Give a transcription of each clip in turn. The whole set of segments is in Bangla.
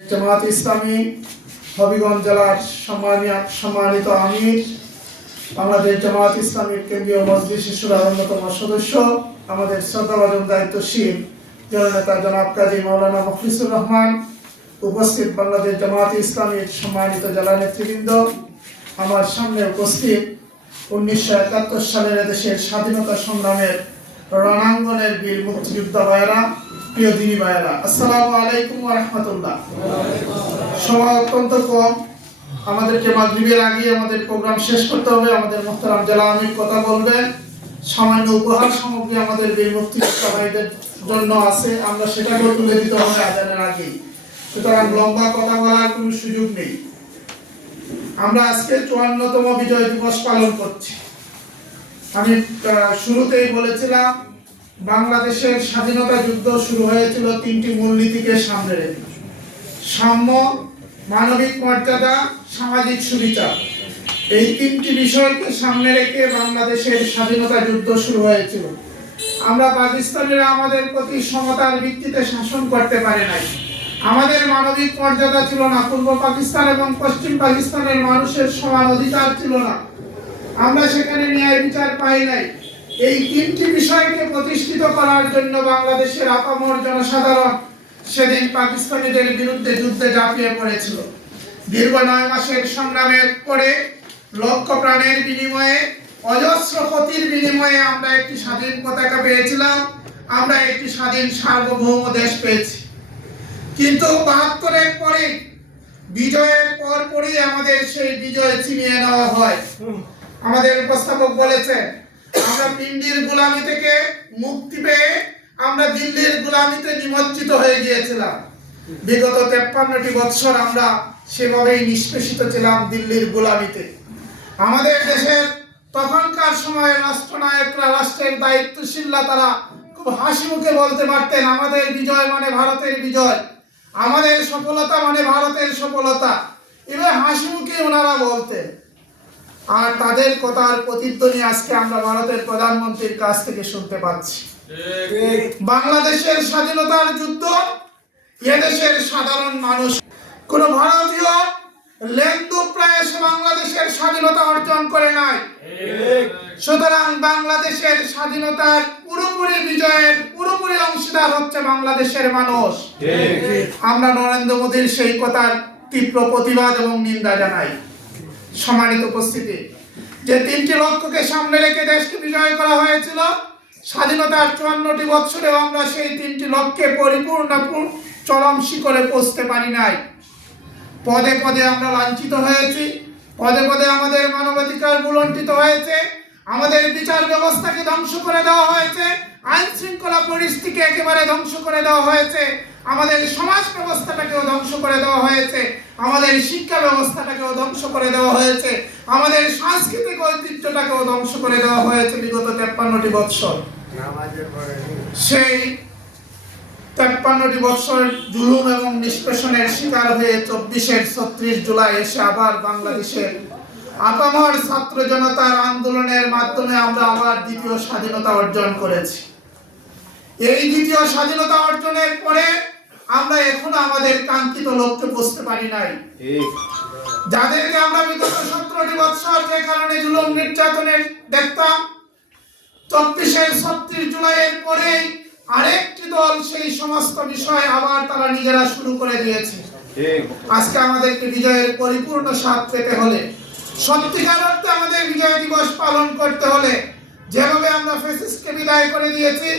জামাত ইসলামী হবিগঞ্জ জেলার সম্মানিত আমির, বাংলাদেশ জামাত ইসলামীর কেন্দ্রীয় মজলিস শুরার অন্যতম সদস্য, আমাদের শ্রদ্ধাভাজন দায়িত্বশীল জননেতা জনাব কাজী মাওলানা মুখলিসুর রহমান, উপস্থিত বাংলাদেশ জামাত ইসলামীর সম্মানিত জেলা নেতৃবৃন্দ, আমার সামনে উপস্থিত 1971 সালের দেশের স্বাধীনতা সংগ্রামের রণাঙ্গনের বীর মুক্তিযোদ্ধা ভাইয়েরা, প্রিয় দিনী ভাইয়েরা, আসসালামু আলাইকুম ওয়া রাহমাতুল্লাহ। সময় অত্যন্ত কম, আমাদেরকে মাগরিবের আগে আমাদের প্রোগ্রাম শেষ করতে হবে। আমাদের মুহতারাম জেলা আমির কথা বলবেন, সামান্য উপহার সামগ্রী আমাদের বীর মুক্তিযোদ্ধা ভাইদের জন্য আছে, আমরা সেটাকেও তুলে দিতে হবে আজানের আগে। সুতরাং লম্বা কথা বলার কোনো সুযোগ নেই। আমরা আজকে 54তম বিজয় দিবস পালন করছি। আমি শুরুতেই বলেছিলাম, বাংলাদেশের স্বাধীনতা যুদ্ধ শুরু হয়েছিল 3টি মূলনীতিকে সামনে রেখে: সাম্য, মানবিক মর্যাদা, সামাজিক সুবিচার। এই 3টি বিষয়কে সামনে রেখে বাংলাদেশের স্বাধীনতা যুদ্ধ শুরু হয়েছিল। আমরা পাকিস্তানিরা আমাদের প্রতি সমতার ভিত্তিতে শাসন করতে পারে নাই। আমাদের মানবিক মর্যাদা ছিল না, পূর্ব পাকিস্তান এবং পশ্চিম পাকিস্তানের মানুষের সমান অধিকার ছিল না, আমরা সেখানে ন্যায় বিচার পাই নাই। এই 3টি বিষয়কে প্রতিষ্ঠিত করার জন্য বাংলাদেশের আপামর জনসাধারণ সেদিন পাকিস্তানিদের বিরুদ্ধে যুদ্ধে ঝাঁপিয়ে পড়েছিল। দীর্ঘ 9 মাসের সংগ্রামের পরে, লক্ষ প্রাণের বিনিময়ে, অজস্র ক্ষতির বিনিময়ে আমরা একটি স্বাধীন পতাকা পেয়েছিলাম, আমরা একটি স্বাধীন সার্বভৌম দেশ পেয়েছি। কিন্তু 72-এর পরে, বিজয়ের পরই আমাদের সেই বিজয় ছিনিয়ে নেওয়া হয়। আমাদের উপস্থাপক বলেছেন, আমরা পিন্ডির গোলামি থেকে মুক্তি পেয়ে আমরা দিল্লির গোলামিতে নিমজ্জিত হয়ে গিয়েছিলাম। বিগত 53টি বছর আমরা সেভাবেই নিষ্পেষিত ছিলাম দিল্লির গোলামিতে। আমাদের দেশের তখনকার সময়ে রাষ্ট্রনায়করা, রাষ্ট্রের দায়িত্বশীলরা, তারা খুব হাসি মুখে বলতে পারতেন, আমাদের বিজয় মানে ভারতের বিজয়, আমাদের সফলতা মানে ভারতের সফলতা। এবার হাসি মুখে ওনারা বলতেন। আর তাদের কথার প্রতিধ্বনি আজকে আমরা ভারতের প্রধানমন্ত্রীর কাছ থেকে শুনতে পাচ্ছি। বাংলাদেশের স্বাধীনতার যুদ্ধ এদেশের সাধারণ মানুষ, কোন ভারতীয় লেন্দুপ্রায় বাংলাদেশের স্বাধীনতা অর্জন করে নাই। সুতরাং বাংলাদেশের স্বাধীনতার পুরোপুরি বিজয়ের পুরোপুরি অংশীদার হচ্ছে বাংলাদেশের মানুষ। আমরা নরেন্দ্র মোদীর সেই কথার তীব্র প্রতিবাদ এবং নিন্দা জানাই। সম্মানিত উপস্থিতি, যে 3টি লক্ষ্যকে সামনে রেখে দেশকে বিজয় করা হয়েছিল, স্বাধীনতার 54টি বছরেও আমরা সেই 3টি লক্ষ্যে পরিপূর্ণ চরম শিখরে পৌঁছতে পারি নাই। পদে পদে আমরা লাঞ্ছিত হয়েছি, পদে পদে আমাদের মানবাধিকার লুণ্ঠিত হয়েছে, আমাদের বিচার ব্যবস্থাকে ধ্বংস করে দেওয়া হয়েছে, আইন শৃঙ্খলা পরিস্থিতিকে একেবারে ধ্বংস করে দেওয়া হয়েছে, আমাদের সমাজ ব্যবস্থাটাকেও ধ্বংস করে দেওয়া হয়েছে, আমাদের শিক্ষা ব্যবস্থাটাকেও ধ্বংস করে দেওয়া হয়েছে, আমাদের সাংস্কৃতিক ঐতিহ্যটাকেও ধ্বংস করে দেওয়া হয়েছে বিগত 53টি বছর। সেই 53টি বছর জুলুম এবং নিষ্পেষণের শিকার হয়ে 24-এর 36 জুলাই এসে আবার বাংলাদেশের আপামর ছাত্র জনতার আন্দোলনের মাধ্যমে আমরা আবার দ্বিতীয় স্বাধীনতা অর্জন করেছি। এই দ্বিতীয় স্বাধীনতা অর্জনের পরে আমরা এখনো আমাদের কাঙ্ক্ষিত লক্ষ্যে পৌঁছতে পারি নাই। যাদেরকে আমরা বিগত 17টি বছর যে কারণে জুলুম নির্যাতনের দেখতাম, 24-এর 36 জুলাইয়ের পরে আরেকটি দল সেই সমস্ত বিষয় আবার তারা নিজেরা শুরু করে দিয়েছে। আজকে আমাদেরকে বিজয়ের পরিপূর্ণ স্বাদ পেতে হলে, সত্যিকার অর্থে আমাদের বিজয় দিবস পালন করতে হলে, যেভাবে আমরা ফ্যাসিস্টকে বিদায় করে দিয়েছি,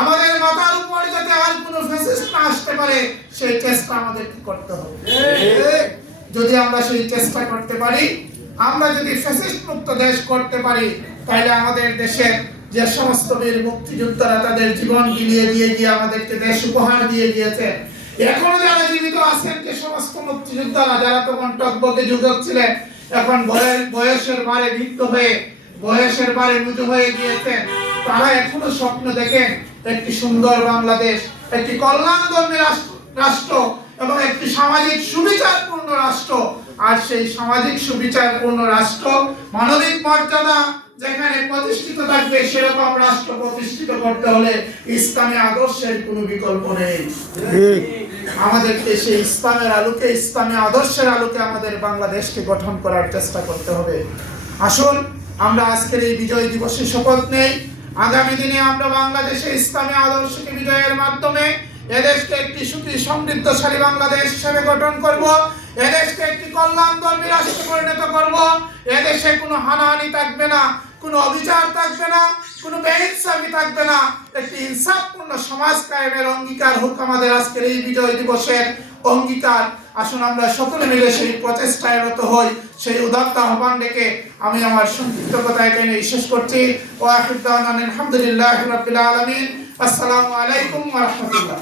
আমাদের মাথার উপর যাতে আর কোনো ফ্যাসিস্ট না আসতে পারে সেই চেষ্টা আমাদেরকে করতে হবে। যদি আমরা সেই চেষ্টা করতে পারি, আমরা যদি ফ্যাসিস্ট মুক্ত দেশ করতে পারি, তাহলে আমাদের দেশের যে সমস্ত বীর মুক্তিযোদ্ধারা তাদের জীবন বিলিয়ে দিয়ে গিয়ে আমাদেরকে দেশ উপহার দিয়ে গিয়েছে, এখনো যারা জীবিত আছেন, যে সমস্ত মুক্তিযোদ্ধারা যারা তখন টকবকে যুবক ছিলেন, এখন বয়সের ভারে বৃদ্ধ হয়ে, বয়সের ভারে মৃত্যু হয়ে গিয়েছেন, তারা এখনো স্বপ্ন দেখেন একটি সুন্দর বাংলাদেশ, একটি কল্যাণধর্মী রাষ্ট্র এবং একটি সামাজিক সুবিচারপূর্ণ রাষ্ট্র। আর সেই সামাজিক সুবিচারপূর্ণ রাষ্ট্র, মানবিক মর্যাদা যেখানে প্রতিষ্ঠিত থাকবে, সেরকম রাষ্ট্র প্রতিষ্ঠিত করতে হলে ইসলামী আদর্শের কোনো বিকল্প নেই। আমাদেরকে সেই ইসলামের আলোকে, ইসলামী আদর্শের আলোকে আমাদের বাংলাদেশকে গঠন করার চেষ্টা করতে হবে। আসুন আমরা আজকের এই বিজয় দিবসে শপথ নেই, আগামী দিনে আমরা বাংলাদেশে ইসলামী আদর্শকে বিজয়ের মাধ্যমে এদেশকে একটি সুখী সমৃদ্ধশালী বাংলাদেশ হিসেবে গঠন করব, এদেশকে একটি কল্যাণধর্মী রাষ্ট্রে পরিণত করব। এদেশে কোনো হানাহানি থাকবে না, কোনো অবিচার থাকবে না, কোনো বেইনসাফি থাকবে না, একটি ইনসাফপূর্ণ সমাজ কায়েমের অঙ্গীকার হোক আমাদের আজকের এই বিজয় দিবসের অঙ্গীকার। আসুন আমরা সকলে মিলে সেই প্রচেষ্টায় রত হই। সেই উদাত্ত আহ্বান ডেকে আমি আমার সংক্ষিপ্ত কথা এখানে শেষ করছি। ওয়া আখিরু দাওয়ানা আলহামদুলিল্লাহি রাব্বিল আলামিন। আসসালামু আলাইকুম ওয়া রাহমাতুল্লাহ।